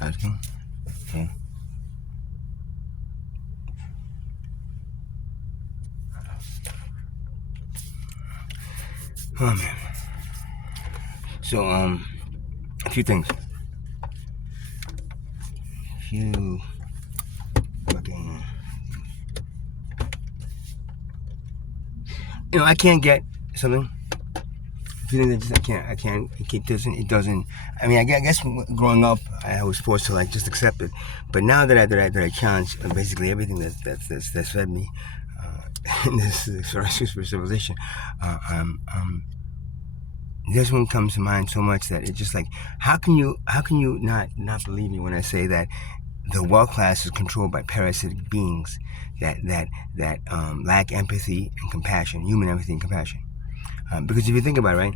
Asking. Okay. Oh man. So a few things. A few fucking. I can't get something. Feeling that just I can't. It doesn't. It doesn't. I mean, I guess growing up, I was forced to like just accept it. But now that I challenge basically everything that's fed me in this source for civilization, this one comes to mind so much that it's just like, how can you not believe me when I say that the world class is controlled by parasitic beings that lack empathy and compassion, human empathy and compassion. Because if you think about it, right?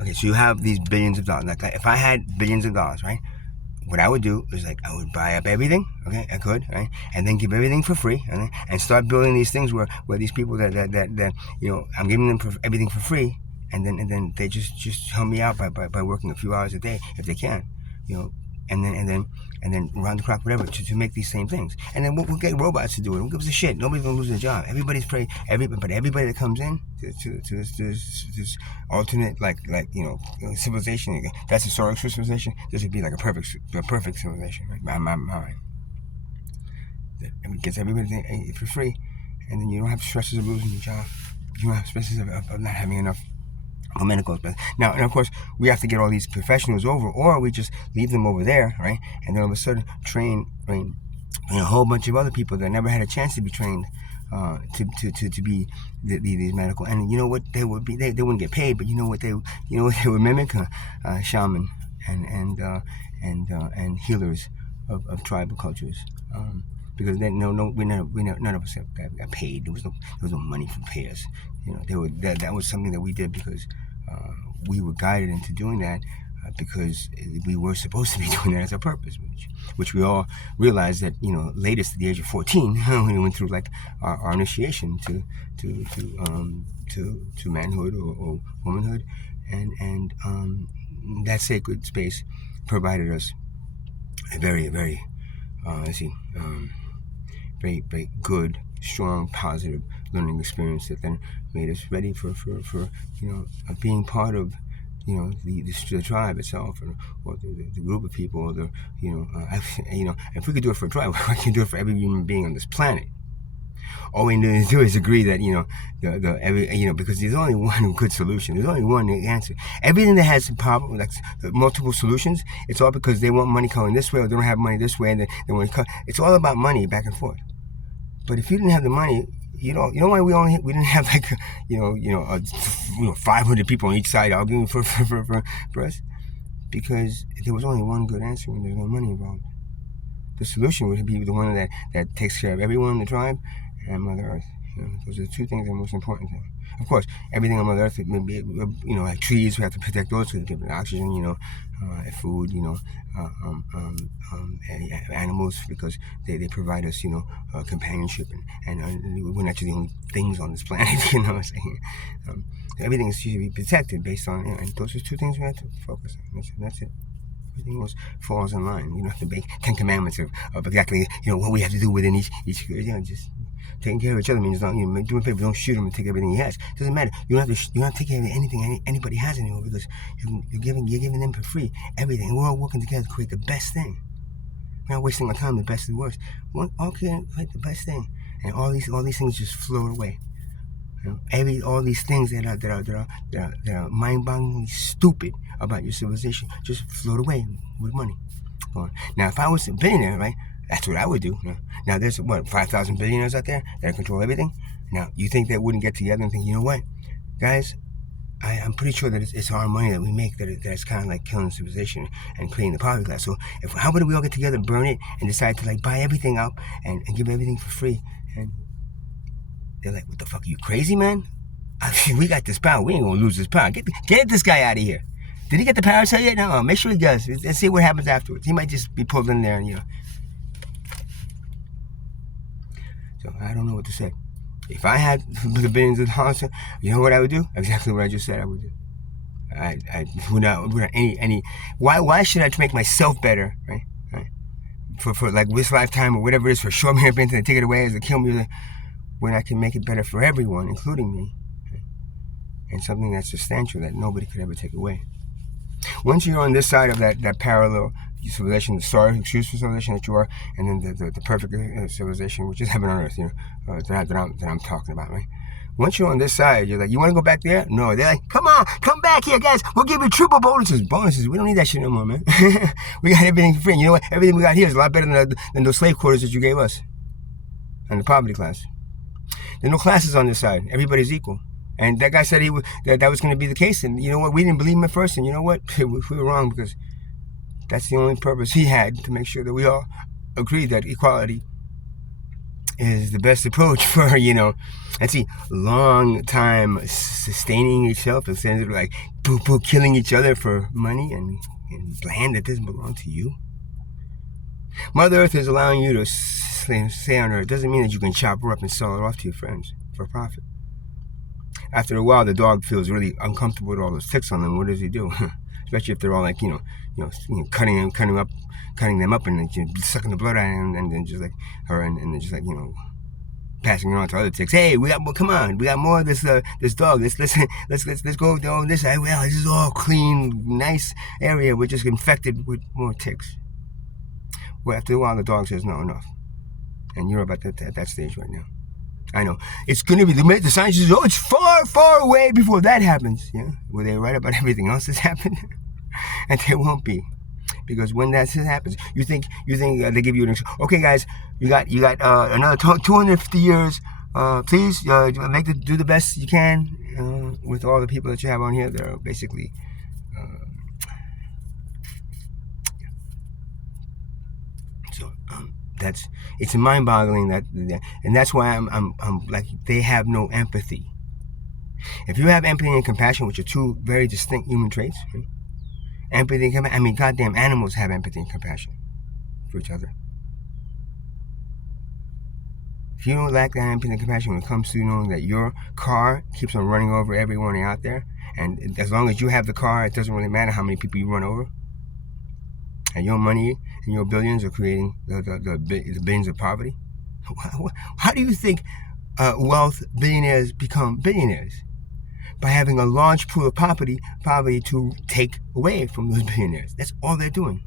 Okay, so you have these billions of dollars. Like if I had billions of dollars, right? What I would do is like I would buy up everything. Okay, I could, right? And then give everything for free, okay? And start building these things where these people that I'm giving them everything for free, and then they just help me out by working a few hours a day if they can, and then around the clock, whatever, to make these same things. And then we'll get robots to do it. Who gives a shit? Nobody's gonna lose their job. But everybody that comes in to this alternate civilization, that's a historic civilization. This would be like a perfect civilization, right? My mind. It gets everybody for free, and then you don't have stresses of losing your job. You don't have stresses of not having enough medicals. But now, and of course, we have to get all these professionals over, or we just leave them over there, right? And then all of a sudden train a whole bunch of other people that never had a chance to be trained to be these medical. And you know what they would be? They wouldn't get paid, but you know what they would mimic? Shaman and healers of tribal cultures. Because then none of us got paid. There was no money for payers. That was something that we did because we were guided into doing that because we were supposed to be doing that as a purpose, which we all realized that latest at the age of 14 when we went through like our initiation to manhood or womanhood, and that sacred space provided us a very very very very good, strong, positive learning experience that then made us ready for being part of the tribe itself, or the group of people, or if we could do it for a tribe, why can't we do it for every human being on this planet? All we need to do is agree that because there's only one good solution. There's only one answer. Everything that has a problem, like multiple solutions, it's all because they want money coming this way, or they don't have money this way, and they want to cut. It's all about money back and forth. But if you didn't have the money, you know why we didn't have like 500 people on each side arguing for us? Because there was only one good answer when there's no money involved. The solution would be the one that takes care of everyone in the tribe and Mother Earth. Those are the two things that are most important to them. Of course, everything on Mother Earth, like trees, we have to protect those to give it oxygen, food, animals, because they provide us, companionship, and we're not the only things on this planet, what I'm saying? Everything is to be protected based on, and those are two things we have to focus on. That's it. Everything else falls in line. You don't have to make 10 commandments of exactly, what we have to do within each just taking care of each other means doing people, don't shoot him and take everything he has. It doesn't matter. You don't have to take care of anything anybody has anymore, because you're giving them for free everything. And we're all working together to create the best thing. We're not wasting our time. The best and the worst. We're all creating the best thing, and all these things just float away. All these things that are mind-bogglingly stupid about your civilization just float away with money. Now, if I was a billionaire, right? That's what I would do. Now, there's 5,000 billionaires out there that control everything. Now, you think they wouldn't get together and think, you know what, guys? I'm pretty sure that it's our money that we make that's kind of like killing civilization and creating the poverty class. So, how about we all get together, burn it, and decide to like buy everything up and give everything for free? And they're like, what the fuck? Are you crazy, man? We got this power. We ain't gonna lose this power. Get this guy out of here. Did he get the parasite yet? No, make sure he does. Let's see what happens afterwards. He might just be pulled in there and So I don't know what to say. If I had the billions of dollars, you know what I would do? Exactly what I just said I would do. I would not any. Why should I make myself better, right? for like this lifetime or whatever it is, for short me up into and take it away as a kill me, when I can make it better for everyone, including me, and something that's substantial that nobody could ever take away. Once you're on this side of that parallel civilization, the star exclusive civilization that you are, and then the perfect civilization, which is heaven on earth, that I'm talking about, right? Once you're on this side, you're like, you want to go back there? No, they're like, come on, come back here, guys. We'll give you triple bonuses. Bonuses, we don't need that shit no more, man. We got everything for free. You know what? Everything we got here is a lot better than those slave quarters that you gave us, and the poverty class. There's no classes on this side. Everybody's equal. And that guy said that was going to be the case. And you know what? We didn't believe him at first. And you know what? We were wrong, because that's the only purpose he had, to make sure that we all agreed that equality is the best approach for, let's see, long time sustaining itself instead of like killing each other for money and land that doesn't belong to you. Mother Earth is allowing you to stay on Earth. Doesn't mean that you can chop her up and sell it off to your friends for profit. After a while, the dog feels really uncomfortable with all those ticks on them. What does he do? Especially if they're all like, cutting them up and sucking the blood out of him, and then just like her, and then just like, passing it on to other ticks. Hey, come on, we got more of this dog. Let's go down this side. Well, this is all clean, nice area. We're just infected with more ticks. Well, after a while, the dog says, no, enough. And you're about at that stage right now. I know. It's going to be, the science says, it's far, far away before that happens. Yeah. Were they right about everything else that's happened? And they won't be. Because when that happens, you think they give you okay, guys, you got another 250 years. Please do the best you can with all the people that you have on here. They're basically it's mind-boggling and that's why I'm like, they have no empathy. If you have empathy and compassion, which are two very distinct human traits, right? Empathy and compassion. I mean, goddamn, animals have empathy and compassion for each other. If you don't lack that empathy and compassion when it comes to knowing that your car keeps on running over everyone out there, and as long as you have the car, it doesn't really matter how many people you run over, and your money and your billions are creating the billions of poverty. How do you think wealth billionaires become billionaires? By having a large pool of poverty to take away from those billionaires. That's all they're doing.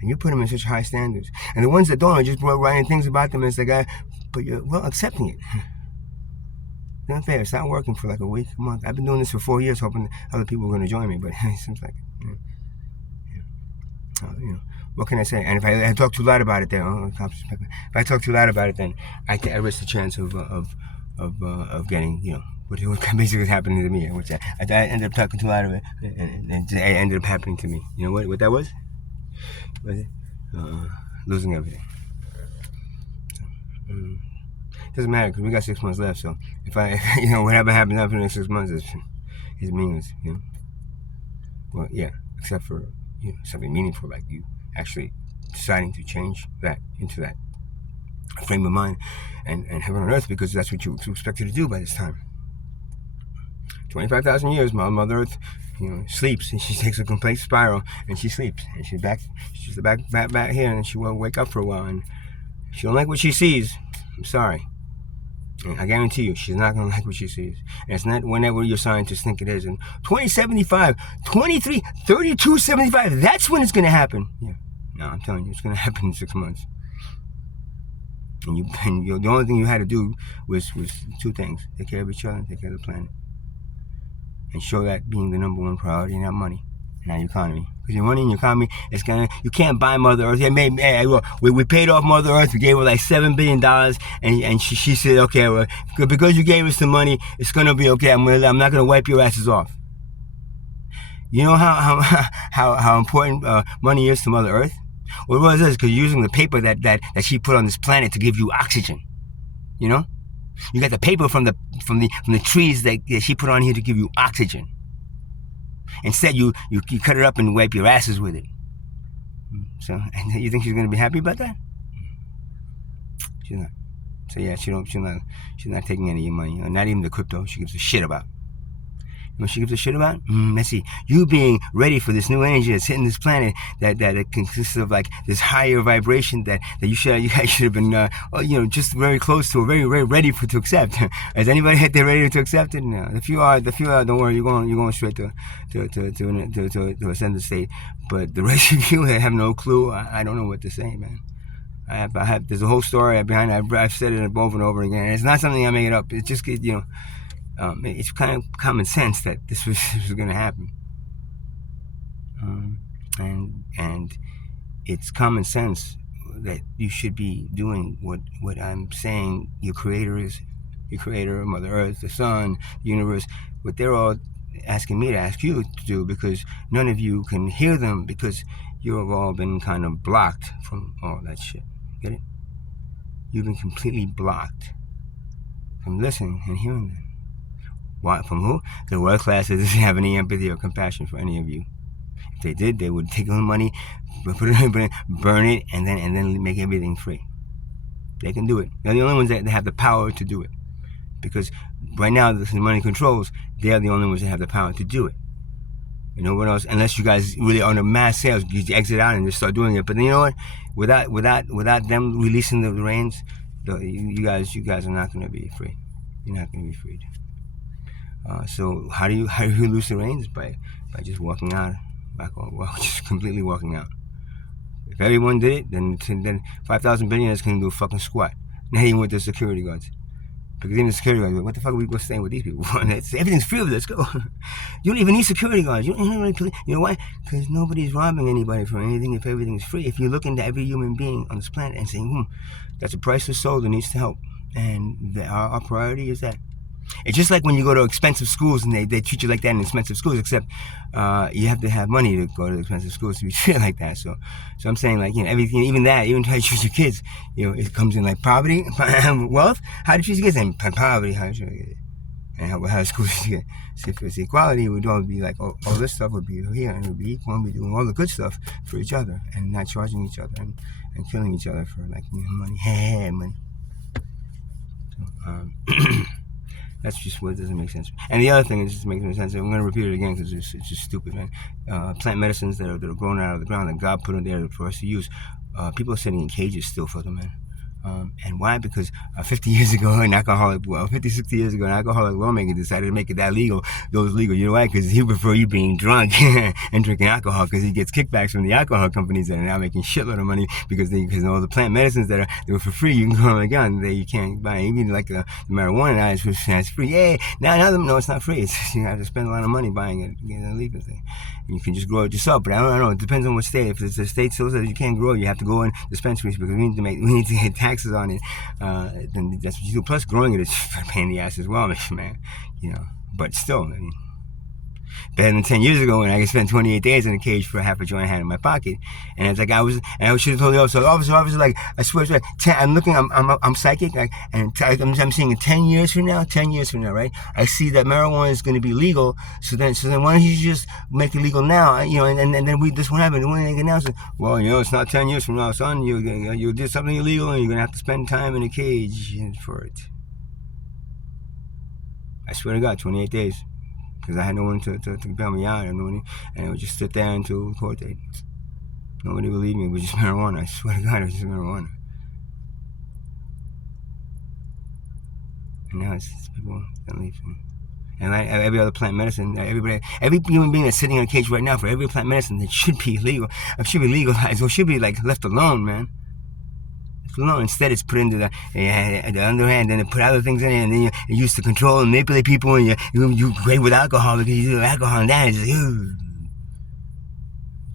And you put them in such high standards. And the ones that don't are just writing things about them as the guy, but you're, accepting it. It's not fair. It's not working for like a week, a month. I've been doing this for 4 years, hoping other people are going to join me, but it seems like, what can I say? And if I talk too loud about it, then if I talk too loud about it, then I risk the chance of getting, what basically happening to me, which I ended up talking too loud of it, and it ended up happening to me. You know what that was? Was it? Losing everything. Doesn't matter, because we got 6 months left, so if whatever happens after the next 6 months is meaningless, Well, yeah, except for, something meaningful, like you actually deciding to change that into that frame of mind and heaven on earth, because that's what you expected to do by this time. 25,000 years, Mother Earth, sleeps, and she takes a complete spiral, and she sleeps, and she's back here, and she will wake up for a while, and she don't like what she sees. I'm sorry. And I guarantee you, she's not going to like what she sees. And it's not whenever your scientists think it is. And 2075, 23, 3275, that's when it's going to happen. Yeah. No, I'm telling you, it's going to happen in 6 months. And the only thing you had to do was two things: take care of each other and take care of the planet. And show that being the number one priority, not money, not your economy. Because your money and your economy, you can't buy Mother Earth. We paid off Mother Earth. We gave her like $7 billion, and she said, okay, well, because you gave us the money, it's gonna be okay. I'm not gonna wipe your asses off. You know how important money is to Mother Earth? Well, what is this? Because you're using the paper that she put on this planet to give you oxygen. You got the paper from the trees that she put on here to give you oxygen. Instead, you cut it up and wipe your asses with it. So, and you think she's gonna be happy about that? She's not. So yeah, she's not taking any of your money, not even the crypto. She gives a shit about. what she gives a shit about? Let's see. You being ready for this new energy that's hitting this planet that it consists of like this higher vibration that you guys should have been just very close to, or very very ready to accept. Has anybody hit there ready to accept it? No. If you are, don't worry, you're going straight to ascended state. But the rest of you that have no clue, I don't know what to say, man. I have. There's a whole story behind it. I've said it over and over again. It's not something I make it up. It's just it's kind of common sense that this was going to happen, and it's common sense that you should be doing what I'm saying. Your creator is your creator, Mother Earth, the Sun, the universe. What they're all asking me to ask you to do, because none of you can hear them because you have all been kind of blocked from all that shit. Get it? You've been completely blocked from listening and hearing them. Why? From who? The world class doesn't have any empathy or compassion for any of you. If they did, they would take all the money, put it in, burn it, and then make everything free. They can do it. They're the only ones that have the power to do it. Because right now, the money controls, they are the only ones that have the power to do it. No one else, unless you guys really on a mass sale, you exit out and just start doing it. But then you know what? Without them releasing the reins, you guys are not going to be free. You're not going to be freed. So how do you lose the reins? By just walking out, just completely walking out. If everyone did it, then 5,000 billionaires couldn't do a fucking squat. Not even with the security guards. Because even the security guards, what the fuck are we going to stay with these people? Everything's free. Let's go. You don't even need security guards. You know why? Because nobody's robbing anybody for anything if everything's free. If you look into every human being on this planet and saying, that's a priceless soul that needs to help, and our priority is that. It's just like when you go to expensive schools and they treat you like that in expensive schools, except you have to have money to go to expensive schools to be treated like that. So I'm saying, like, everything, even how you treat your kids, it comes in like poverty, wealth. How do you treat your kids? And poverty, how do you treat it? And how schools get. So if it's equality, it would all be like all this stuff would be here, and it would be equal, and we'd be doing all the good stuff for each other, and not charging each other and killing each other for like money, money. So, that's just what doesn't make sense. And the other thing is just making no sense. I'm going to repeat it again because it's just stupid, man. Plant medicines that are grown out of the ground that God put in there for us to use. People are sitting in cages still for them, man. And why? Because 50 years ago, 50, 60 years ago, an alcoholic lawmaker decided to make it that legal. Those legal. You know why? Because he would prefer you being drunk and drinking alcohol, because he gets kickbacks from the alcohol companies that are now making shitload of money because all the plant medicines they were for free. You can go again. You can't buy. Even like the marijuana now it's free. Yay! No, it's not free. You have to spend a lot of money buying it, getting a legal thing. And you can just grow it yourself. But I don't know. It depends on what state. If it's a state still says you can't grow it, you have to go in dispensaries because we need to get taxes on it. Then that's what you do. Plus, growing it is a pain in the ass as well, man. But still, better than 10 years ago when I could spend 28 days in a cage for half a joint I had in my pocket. And it's like I should have told the officer, like, I swear, I'm psychic, like, and I'm seeing it 10 years from now, right? I see that marijuana is going to be legal, so then why don't you just make it legal now, and then this won't happen. And when they announce it, well, it's not 10 years from now, son, you did something illegal and you're going to have to spend time in a cage for it. I swear to God, 28 days. Because I had no one to bail me out, and I would just sit there until the court date. Nobody believed me. It was just marijuana. I swear to God, it was just marijuana. And now it's people that leave. And every other plant medicine, every human being that's sitting in a cage right now for every plant medicine that should be legal, should be legalized, or should be like left alone, man. No, instead it's put into the underhand, and they put other things in it, and then you use to control and manipulate people, and you great with alcohol because you do alcohol, and that it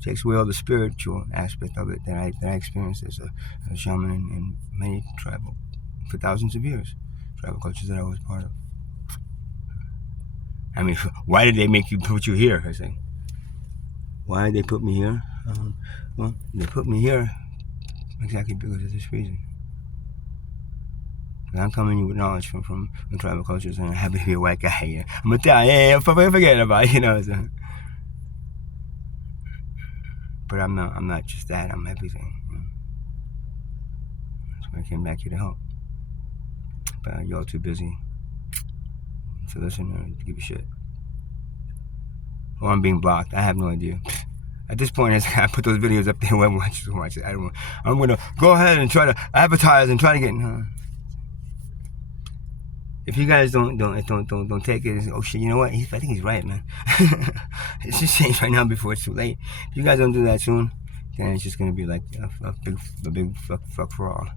takes away all the spiritual aspect of it that I experienced as a shaman in many tribal, for thousands of years, tribal cultures that I was part of. I mean, why did they put you here? I say, why did they put me here? Well, they put me here exactly because of this reason. And I'm coming with knowledge from tribal cultures, and I happen to be a white guy. I'm Italian. Forget about it, So. But I'm not just that. I'm everything. That's why I came back here to help. But y'all too busy to listen or to give a shit. or I'm being blocked. I have no idea. At this point, I put those videos up there. Whoever watches will watch it. I don't want. I'm gonna go ahead and try to advertise and try to get. If you guys don't take it, oh shit, you know what? I think he's right, man. It's just changed right now before it's too late. If you guys don't do that soon, then it's just gonna be like a big fuck for all.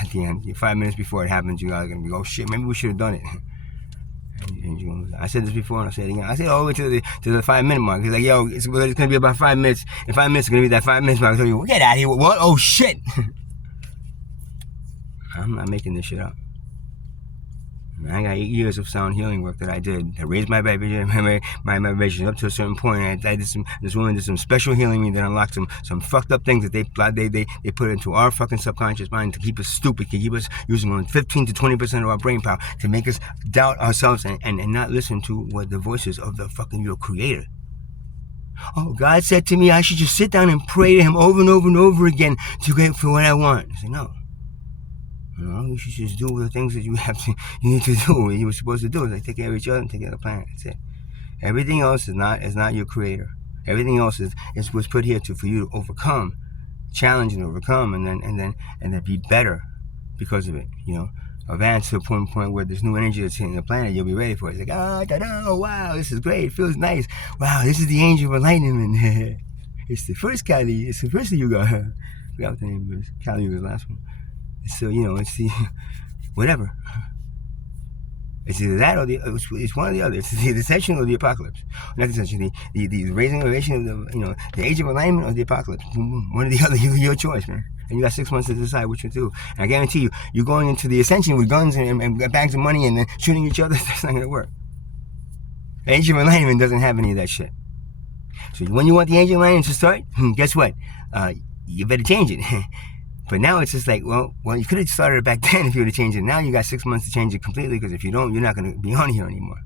At the end, 5 minutes before it happens, you guys are gonna be, oh shit, maybe we should have done it. And I said this before and I'll say it again. I said all the way to the 5 minute mark. He's like, yo, it's gonna be about 5 minutes. In 5 minutes, it's gonna be that 5 minutes mark. I tell you, get out of here. What? Oh shit! I'm not making this shit up. I got 8 years of sound healing work that I did. I raised my vibration up to a certain point. I did this woman did some special healing me that unlocked some fucked up things that they put into our fucking subconscious mind to keep us stupid, to keep us using only 15 to 20% of our brain power, to make us doubt ourselves and not listen to what the voices of the fucking your creator. Oh, God said to me I should just sit down and pray to him over and over and over again to get for what I want. I said, no. You should just do the things that you need to do. What you were supposed to do is like take care of each other and take care of the planet. That's it. Everything else is not your creator. Everything else is was put here for you to overcome, challenge and overcome, and then be better because of it. Advance to a point where there's new energy that's hitting the planet. You'll be ready for it. It's like wow, this is great. It feels nice. Wow, this is the angel of enlightenment. It's the first Kali. It's the first that you got. I forgot what the name was. Kali was the last one. So it's the whatever. It's either that or it's one or the other. It's the ascension or the apocalypse. Not the ascension, the raising elevation of the age of alignment or the apocalypse. One or the other. Your choice, man. And you got 6 months to decide which one to do. And I guarantee you, you're going into the ascension with guns and bags of money and then shooting each other. That's not gonna work. The age of alignment doesn't have any of that shit. So when you want the age of alignment to start, guess what? You better change it. But now it's just like, well, you could have started it back then if you would have changed it. Now you got 6 months to change it completely, because if you don't, you're not going to be on here anymore.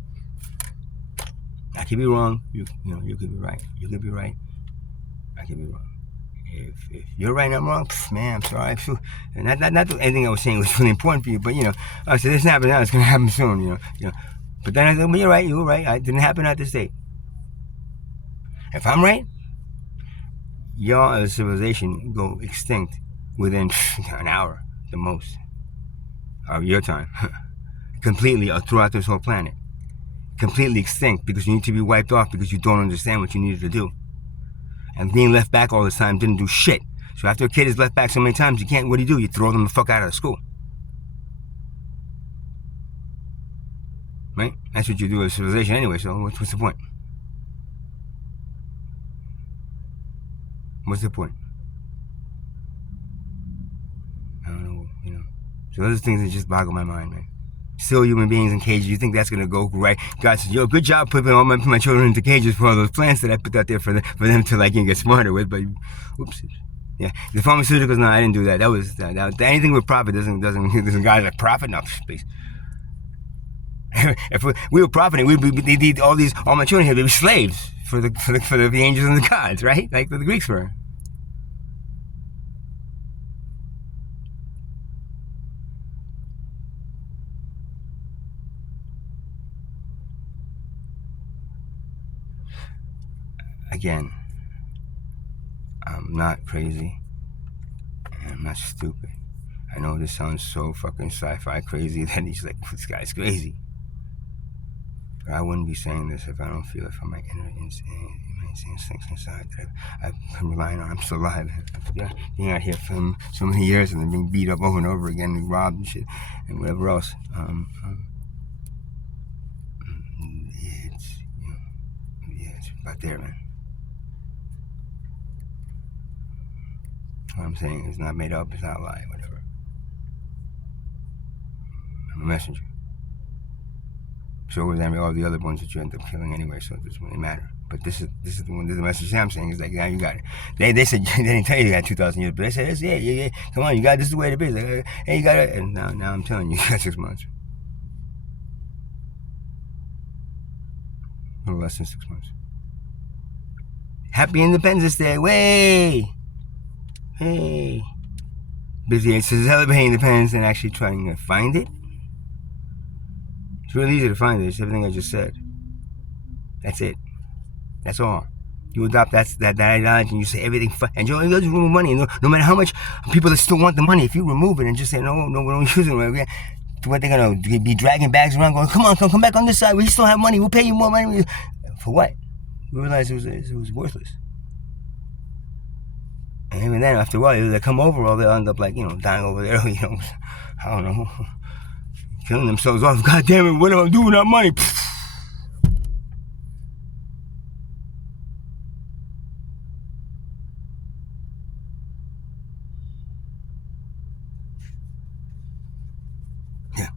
I could be wrong. You could be right. You could be right. I could be wrong. If you're right and I'm wrong, man, I'm sorry. And not that anything I was saying was really important for you, but I said this happened now. It's going to happen soon. But then I said, well, you're right. You were right. It didn't happen at this date. If I'm right, y'all as a civilization go extinct within an hour, the most, of your time. Completely throughout this whole planet. Completely extinct, because you need to be wiped off because you don't understand what you needed to do. And being left back all this time didn't do shit. So after a kid is left back so many times, what do? You throw them the fuck out of the school. Right? That's what you do as civilization anyway, so what's the point? What's the point? I don't know, So those are things that just boggle my mind, man. Still human beings in cages. You think that's gonna go right? God says, yo, good job putting all my children into cages for all those plants that I put out there for them to get smarter with. But, whoops. Yeah, the pharmaceuticals. No, I didn't do that. That was anything with profit doesn't guys like profit. No, please. If we were profiting, we'd be all my children here. They'd be slaves for the angels and the gods, right? Like the Greeks were. Again, I'm not crazy, and I'm not stupid. I know this sounds so fucking sci-fi crazy that he's like, this guy's crazy. But I wouldn't be saying this if I don't feel it from my inner instincts inside that I'm relying on. I'm still alive. Being out here for so many years and then being beat up over and over again and robbed and shit and whatever else. It's about there, man. What I'm saying is not made up, it's not a lie, whatever. I'm a messenger. So was all the other ones that you end up killing anyway, so it doesn't really matter. But this is the one. This is the message I'm saying is like, now you got it. They said they didn't tell you got 2,000 years, but they said yeah. Come on, you got this is the way it is. Like, hey, you got it. And now I'm telling you, you got 6 months. A little less than 6 months. Happy Independence Day, way. Hey, busy celebrating independence and actually trying to find it. It's really easy to find it. It's everything I just said. That's it. That's all. You adopt that ideology, and you say everything, and you just remove money. No matter how much people that still want the money, if you remove it and just say no, we don't use it, what they're gonna be dragging bags around, going, come on, come back on this side. We still have money. We'll pay you more money. For what? We realized it was worthless. And even then, after a while, they come over, or they'll end up dying over there. I don't know, killing themselves off. God damn it! What am I doing with that money? Yeah.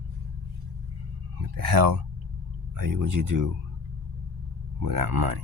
What the hell would you do without money?